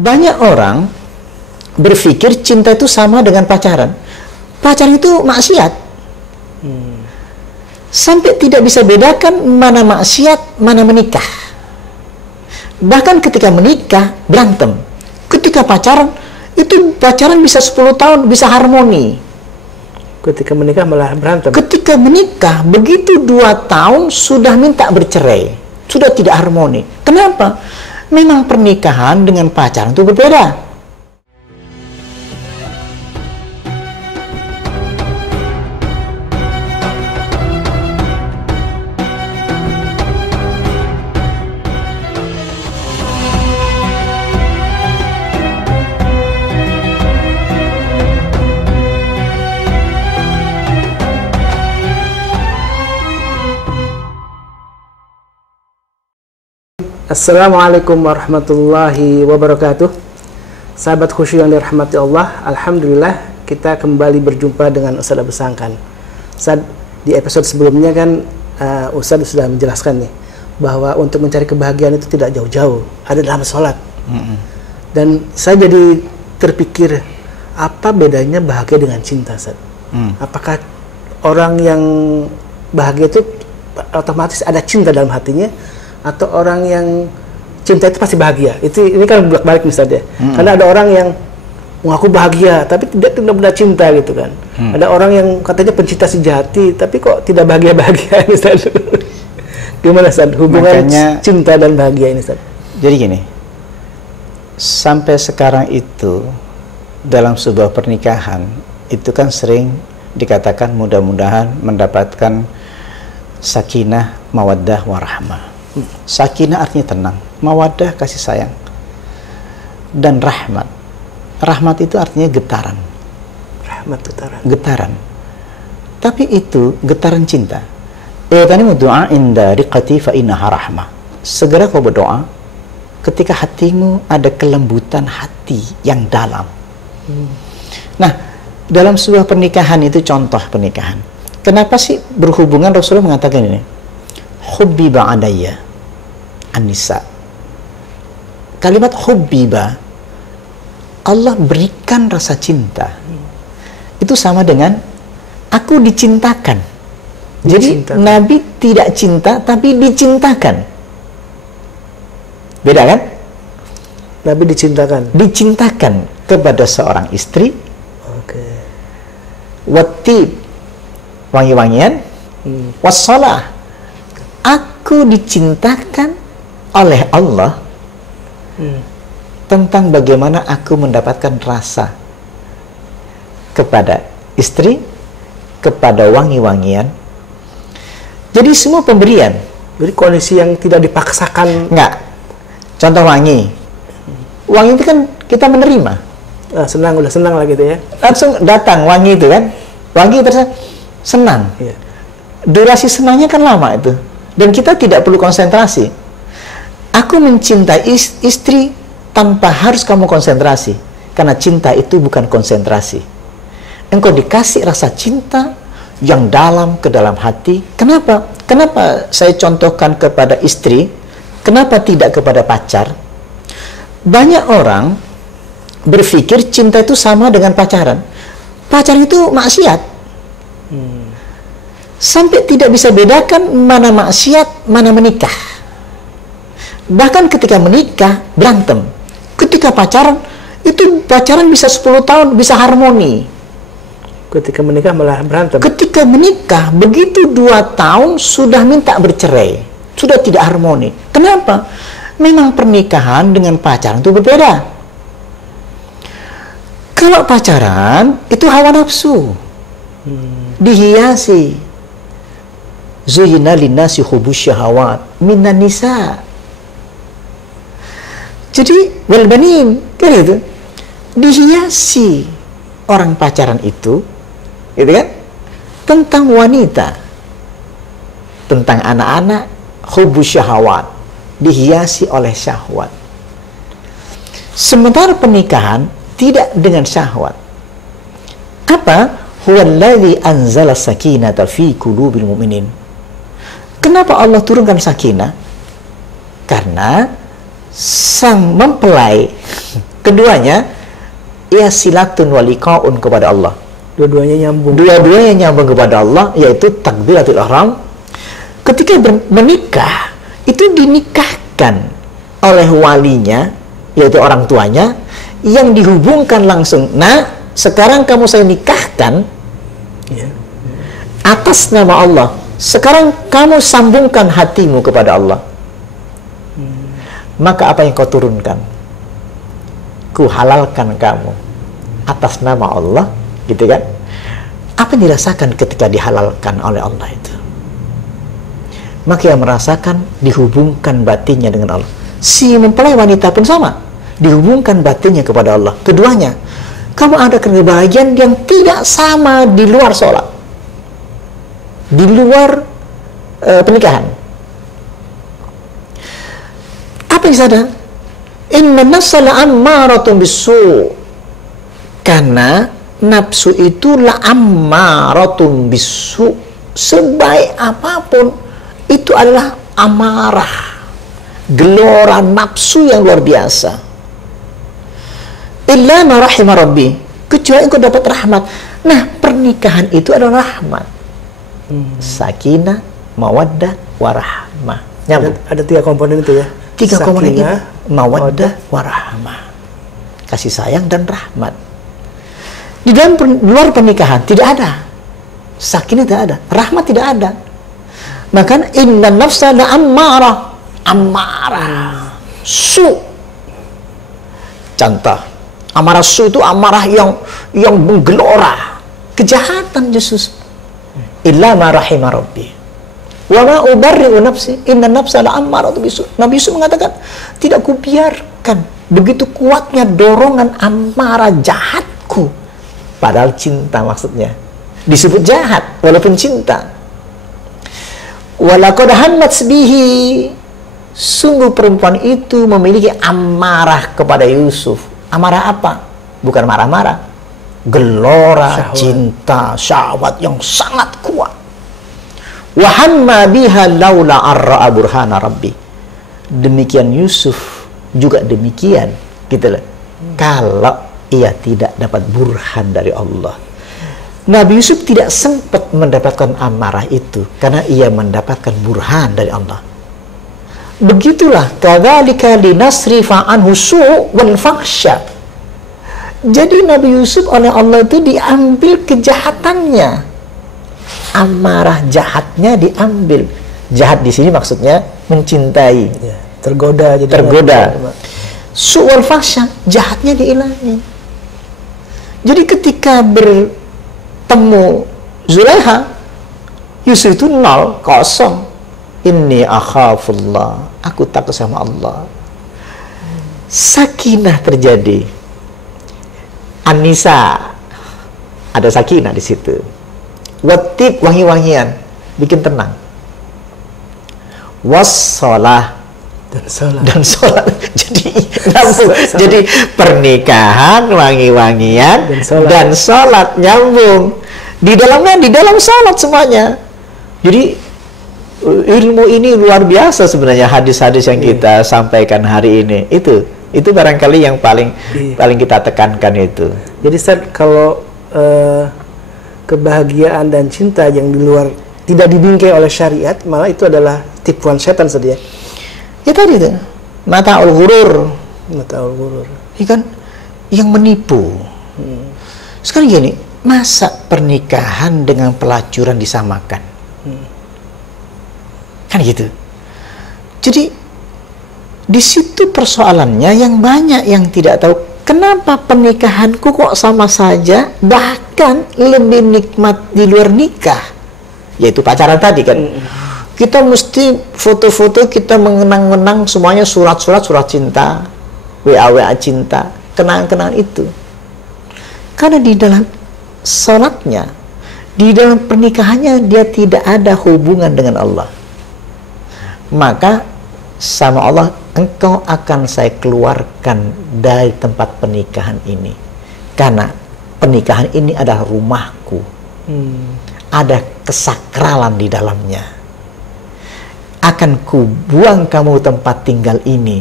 Banyak orang berpikir cinta itu sama dengan pacaran. Pacaran itu maksiat. Sampai tidak bisa bedakan mana maksiat, mana menikah. Bahkan ketika menikah, berantem. Ketika pacaran, itu pacaran bisa 10 tahun, bisa harmoni. Ketika menikah malah berantem. Ketika menikah, begitu 2 tahun sudah minta bercerai. Sudah tidak harmoni. Kenapa? Memang pernikahan dengan pacaran itu berbeda. Assalamualaikum warahmatullahi wabarakatuh. Sahabat khusyuk yang dirahmati Allah, alhamdulillah kita kembali berjumpa dengan Ustaz Abu Sangkan. Ustaz, di episode sebelumnya kan Ustaz sudah menjelaskan nih bahwa untuk mencari kebahagiaan itu tidak jauh-jauh, ada dalam sholat. Dan saya jadi terpikir, apa bedanya bahagia dengan cinta, Ustaz? Apakah orang yang bahagia itu otomatis ada cinta dalam hatinya, atau orang yang cinta itu pasti bahagia? Ini kan bolak-balik misalnya. Karena ada orang yang mengaku bahagia tapi tidak benar cinta gitu kan. Ada orang yang katanya pencinta sejati tapi kok tidak bahagia-bahagia misalnya. Gimana Ustaz hubungan cinta dan bahagia ini, Ustaz? Jadi gini, sampai sekarang itu dalam sebuah pernikahan itu kan sering dikatakan mudah-mudahan mendapatkan sakinah, mawaddah, warahmah. Sakinah artinya tenang, mawaddah kasih sayang, dan rahmat. Rahmat itu artinya getaran. Rahmat getaran. Getaran. Tapi itu getaran cinta. Tanimu doa inda riqati fa innaha rahmah. Segera kau berdoa ketika hatimu ada kelembutan hati yang dalam. Nah, dalam sebuah pernikahan itu contoh pernikahan. Kenapa sih berhubungan Rasulullah mengatakan ini? Hubbiba alayya an-nisa. Kalimat hubbiba, Allah berikan rasa cinta. Itu sama dengan aku dicintakan. Jadi Nabi tidak cinta tapi dicintakan. Beda kan? Nabi dicintakan. Dicintakan kepada seorang istri. Wattib, wangi-wangian. Wassalah, aku dicintakan oleh Allah tentang bagaimana aku mendapatkan rasa kepada istri, kepada wangi-wangian. Jadi semua pemberian. Jadi kondisi yang tidak dipaksakan. Enggak. Contoh wangi. Wangi itu kan kita menerima. Senang, udah senang lah gitu ya. Langsung datang wangi itu kan. Wangi terus senang. Iya. Durasi senangnya kan lama itu. Dan kita tidak perlu konsentrasi. Aku mencintai istri tanpa harus kamu konsentrasi. Karena cinta itu bukan konsentrasi. Engkau dikasih rasa cinta yang dalam ke dalam hati. Kenapa? Kenapa saya contohkan kepada istri? Kenapa tidak kepada pacar? Banyak orang berpikir cinta itu sama dengan pacaran. Pacaran itu maksiat. Sampai tidak bisa bedakan mana maksiat, mana menikah. Bahkan ketika menikah, berantem. Ketika pacaran, itu pacaran bisa 10 tahun, bisa harmoni. Ketika menikah malah berantem. Ketika menikah, begitu 2 tahun sudah minta bercerai. Sudah tidak harmoni. Kenapa? Memang pernikahan dengan pacaran itu berbeda. Kalau pacaran, itu hawa nafsu. Dihiasi. Zuhina linnasi hubus syahawat minan nisa. Jadi wal banin kan itu dihiasi orang pacaran itu, gitu kan, tentang wanita, tentang anak-anak, hubus syahawat, dihiasi oleh syahwat. Sementara pernikahan tidak dengan syahwat. Apa? Huwallazi anzala sakinata fi qulubil mu'minin. Kenapa Allah turunkan sakinah? Karena sang mempelai keduanya ya silatun waliqaun kepada Allah. Dua-duanya nyambung. Dua-duanya nyambung kepada Allah, yaitu takbiratul ihram. Ketika menikah, itu dinikahkan oleh walinya, yaitu orang tuanya, yang dihubungkan langsung. Nah, sekarang kamu saya nikahkan atas nama Allah. Sekarang kamu sambungkan hatimu kepada Allah. Maka apa yang kau turunkan? Ku halalkan kamu atas nama Allah, gitu kan? Apa yang dirasakan ketika dihalalkan oleh Allah itu? Maka yang merasakan dihubungkan batinnya dengan Allah. Si mempelai wanita pun sama, dihubungkan batinnya kepada Allah. Keduanya, kamu ada kebahagiaan yang tidak sama di luar sholat, di luar pernikahan. Apa yang sadar? Inna nafsa la'ammaratun bisu'. Karena nafsu itu la'ammaratun bisu'. Sebaik apapun itu adalah amarah, gelora nafsu yang luar biasa. Illa ma rahima rabbi, kecuali engkau dapat rahmat. Nah, pernikahan itu adalah rahmat. Sakinah, mawaddah, warahmah. Ada 3 komponen itu ya. 3 komponen itu, mawaddah, warahmah, kasih sayang dan rahmat. Di dalam luar pernikahan tidak ada sakinah, tidak ada rahmat, tidak ada. Maka inna nafsa la amarah su. Contoh, amarah su itu amarah yang menggelora, kejahatan justru. Illa ma rahima rabbi wa ma ubarri'u nafsi inna nafsa la ammaratu bisu. Nabi Yusuf mengatakan, tidak kubiarkan begitu kuatnya dorongan amarah jahatku. Padahal cinta maksudnya disebut jahat walaupun cinta. Walaqad hammat bihi, sungguh perempuan itu memiliki amarah kepada Yusuf. Amarah apa? Bukan marah-marah, gelora, syahwat, cinta, syahwat yang sangat kuat. Wa hamma biha laula arra'a burhana rabbi. Demikian Yusuf juga demikian, gitu loh. Kalau ia tidak dapat burhan dari Allah. Nabi Yusuf tidak sempat mendapatkan amarah itu karena ia mendapatkan burhan dari Allah. Begitulah kadzalika linasrifa anhu su' wal fahsya. Jadi Nabi Yusuf oleh Allah itu diambil kejahatannya, amarah jahatnya diambil. Jahat di sini maksudnya mencintai, ya, tergoda, jadi tergoda. Su' wal fahsya, jahatnya dihilangi. Jadi ketika bertemu Zulaiha, Yusuf itu 0, kosong. Inni akhafullah, aku takut sama Allah. Sakinah terjadi. An-Nisa, ada sakinah di situ. Watib, wangi-wangian, bikin tenang. Wassalah, dan sholat. Jadi nyambung. Jadi pernikahan, wangi-wangian, dan sholat nyambung. Di dalam sholat semuanya. Jadi ilmu ini luar biasa sebenarnya, hadis-hadis yang kita sampaikan hari ini. Itu barangkali yang paling kita tekankan itu. Jadi Ustaz, kalau kebahagiaan dan cinta yang di luar tidak dibingkai oleh syariat, malah itu adalah tipuan setan saja. Ya tadi itu, mata'ul ghurur. Mata'ul ghurur. Ini kan yang menipu. Sekarang gini, masa pernikahan dengan pelacuran disamakan? Kan gitu. Jadi di situ persoalannya yang banyak yang tidak tahu. Kenapa pernikahanku kok sama saja, bahkan lebih nikmat di luar nikah, yaitu pacaran tadi kan. Kita mesti foto-foto, kita mengenang-menang semuanya, surat cinta, WA cinta, kenangan-kenangan itu. Karena di dalam sholatnya, di dalam pernikahannya, dia tidak ada hubungan dengan Allah. Maka sama Allah, engkau akan saya keluarkan dari tempat pernikahan ini. Karena pernikahan ini adalah rumahku. Ada kesakralan di dalamnya. Akan ku buang kamu tempat tinggal ini.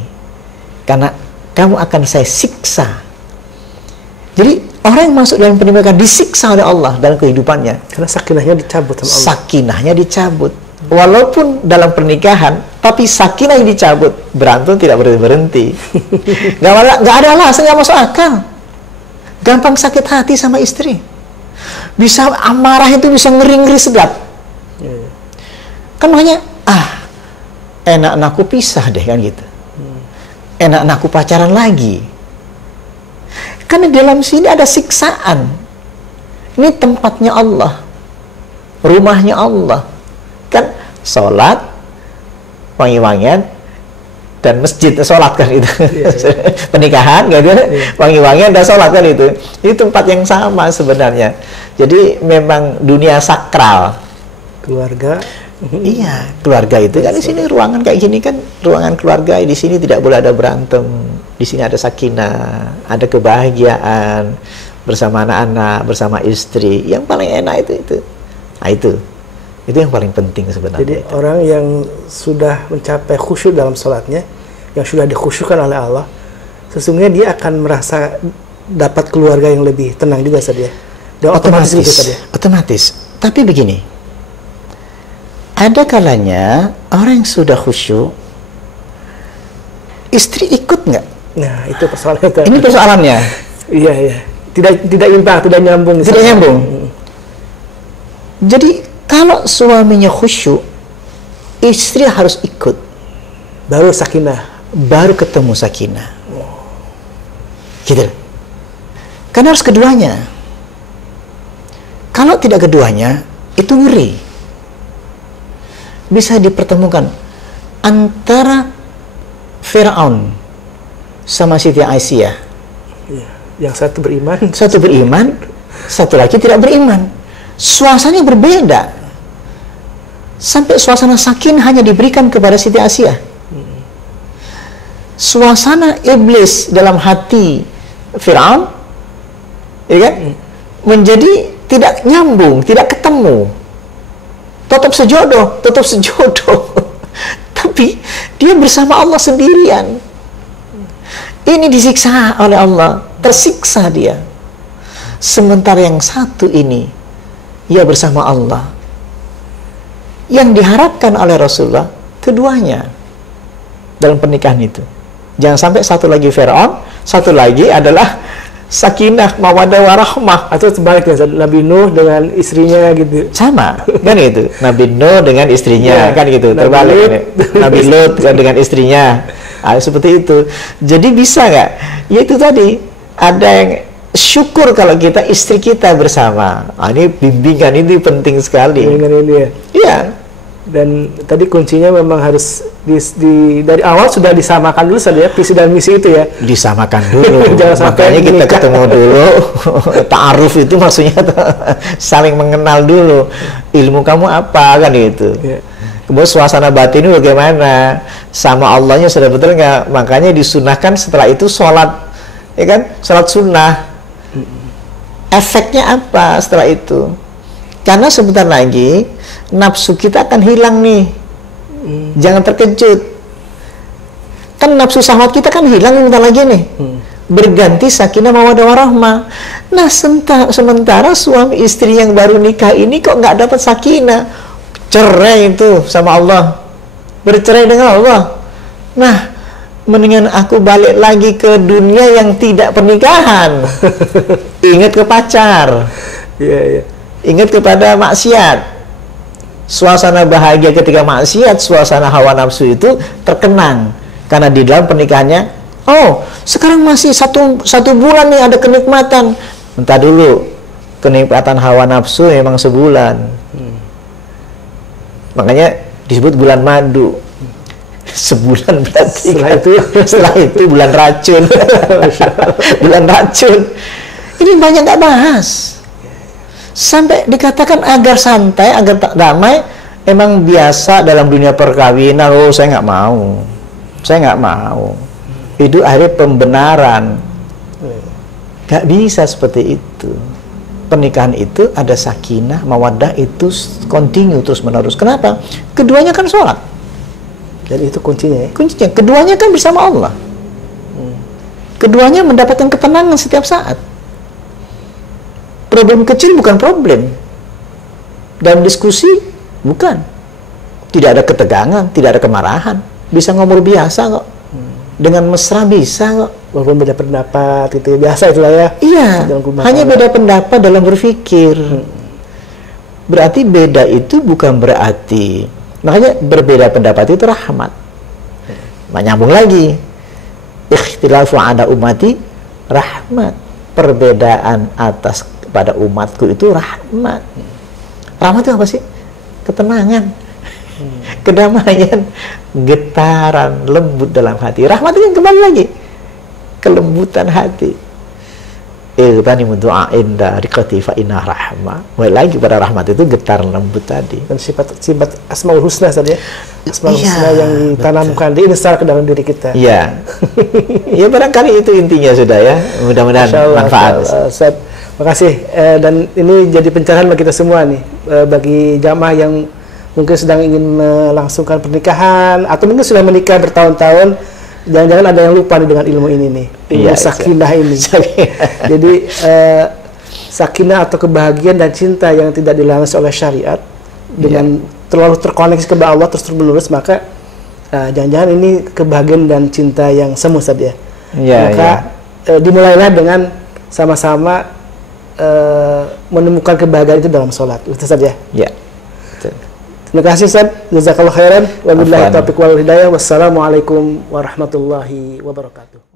Karena kamu akan saya siksa. Jadi orang yang masuk dalam pernikahan disiksa oleh Allah dalam kehidupannya. Karena sakinahnya dicabut sama Allah. Sakinahnya dicabut. Walaupun dalam pernikahan, tapi sakinah yang dicabut, berantem tidak berhenti. Gak ada alasan, gak masuk akal. Gampang sakit hati sama istri. Bisa amarah itu bisa ngeri-ngeri sedap. Kan makanya, enak aku pisah deh kan gitu. Enak aku pacaran lagi. Karena dalam sini ada siksaan. Ini tempatnya Allah, rumahnya Allah. Kan sholat, wangi-wangian, dan masjid, sholat kan itu. Pernikahan, gitu, wangi-wangian dan sholat kan itu. Itu tempat yang sama sebenarnya. Jadi memang dunia sakral. Keluarga. Iya, keluarga itu kan di sini ruangan kayak gini kan ruangan keluarga. Di sini tidak boleh ada berantem. Di sini ada sakinah, ada kebahagiaan bersama anak-anak, bersama istri. Yang paling enak itu. Nah, itu yang paling penting sebenarnya. Jadi orang yang sudah mencapai khusyuk dalam sholatnya, yang sudah dikhusyukkan oleh Allah, sesungguhnya dia akan merasa dapat keluarga yang lebih tenang juga saja. Dan otomatis gitu saja. Otomatis. Tapi begini, ada kalanya orang yang sudah khusyuk, istri ikut nggak? Nah, itu persoalannya. Ini persoalannya. Iya. Tidak imbang, tidak nyambung. Tidak nyambung. Jadi kalau suaminya khusyuk, istri harus ikut. Baru sakinah. Baru ketemu sakinah. Gitu. Karena harus keduanya. Kalau tidak keduanya, itu ngeri. Bisa dipertemukan antara Fir'aun sama Siti Aisyah. Yang satu beriman. Satu beriman, satu lagi tidak beriman. Suasananya berbeda. Sampai suasana sakin hanya diberikan kepada Siti Aisyah. Suasana iblis dalam hati Fir'aun, ya kan? Menjadi tidak nyambung, tidak ketemu. Tetap sejodoh. Tapi dia bersama Allah sendirian. Ini disiksa oleh Allah, tersiksa dia. Sementara yang satu ini, ia bersama Allah. Yang diharapkan oleh Rasulullah, keduanya dalam pernikahan itu. Jangan sampai satu lagi Fir'aun, satu lagi adalah sakinah, mawaddah, warahmah. Atau sebaliknya, Nabi Nuh dengan istrinya gitu. Sama, kan gitu. Nabi Nuh dengan istrinya, kan gitu. Terbalik. Nabi Lut dengan istrinya. Seperti itu. Jadi bisa nggak? Ya itu tadi, ada yang syukur kalau kita istri kita bersama. Ini bimbingan ini penting sekali. Bimbingan ini ya. Iya. Dan tadi kuncinya memang harus dari awal sudah disamakan dulu saja visi dan misi itu ya. Disamakan dulu. Makanya kita ketemu dulu. Ta'aruf itu maksudnya saling mengenal dulu. Ilmu kamu apa kan itu. Ya. Kemudian suasana batin ini bagaimana? Sama Allahnya sudah betul nggak? Makanya disunahkan setelah itu sholat, ya kan? Sholat sunnah. Efeknya apa setelah itu? Karena sebentar lagi nafsu kita akan hilang nih. Jangan terkejut. Kan nafsu syahwat kita kan hilang sebentar lagi nih. Berganti sakinah mawaddah warahmah. Nah, sementara suami istri yang baru nikah ini kok nggak dapat sakinah. Cerai itu sama Allah. Bercerai dengan Allah. Nah, mendingan aku balik lagi ke dunia yang tidak pernikahan. Ingat ke pacar. Iya. Ingat kepada maksiat. Suasana bahagia ketika maksiat, suasana hawa nafsu itu terkenang. Karena di dalam pernikahannya, oh, sekarang masih satu bulan nih ada kenikmatan. Entah dulu, kenikmatan hawa nafsu memang sebulan. Makanya disebut bulan madu. Sebulan berarti setelah itu bulan racun. Bulan racun. Ini banyak nggak bahas. Sampai dikatakan agar santai, agar tak damai. Emang biasa dalam dunia perkawinan. Oh, saya nggak mau. Saya nggak mau. Itu akhirnya pembenaran. Nggak bisa seperti itu. Pernikahan itu ada sakinah, mawaddah itu continue terus menerus. Kenapa? Keduanya kan sholat. Dan itu kuncinya ya? Kuncinya, keduanya kan bersama Allah. Keduanya mendapatkan ketenangan setiap saat. Problem kecil bukan problem. Dalam diskusi bukan. Tidak ada ketegangan, tidak ada kemarahan. Bisa ngomong biasa kok. Dengan mesra bisa kok. Walaupun beda pendapat itu biasa itulah ya. Iya, hanya beda pendapat dalam berpikir. Berarti beda itu bukan berarti, makanya berbeda pendapat itu rahmat. Nyambung lagi. Ikhtilafu ada ummati rahmat. Perbedaan atas pada umatku itu rahmat. Rahmat itu apa sih? Ketenangan, kedamaian, getaran lembut dalam hati. Rahmat itu yang kembali lagi kelembutan hati. Tani doa inda riqati fa inna rahmah. Lagi pada rahmat itu getaran lembut tadi. Dan sifat asmaul husna saja. Asmaul husna yang ditanamkan diinstal ke dalam diri kita. Iya. Ya barangkali itu intinya sudah ya. Mudah-mudahan manfaat. Ustaz, makasih. Dan ini jadi pencerahan bagi kita semua nih, bagi jamaah yang mungkin sedang ingin melangsungkan pernikahan atau mungkin sudah menikah bertahun-tahun. Jangan-jangan ada yang lupa nih dengan ilmu ini nih, ilmu sakinah ini. Jadi sakinah atau kebahagiaan dan cinta yang tidak dilandasi oleh syariat dengan terlalu terkoneksi kepada Allah terus menerus, maka jangan-jangan ini kebahagiaan dan cinta yang semu saja. Maka dimulailah dengan sama-sama menemukan kebahagiaan itu dalam sholat. Itu saja. Ya. Terima kasih Ustaz. Jazakallahu khairan. Wabillahi taufiq wal hidayah. Wassalamualaikum warahmatullahi wabarakatuh.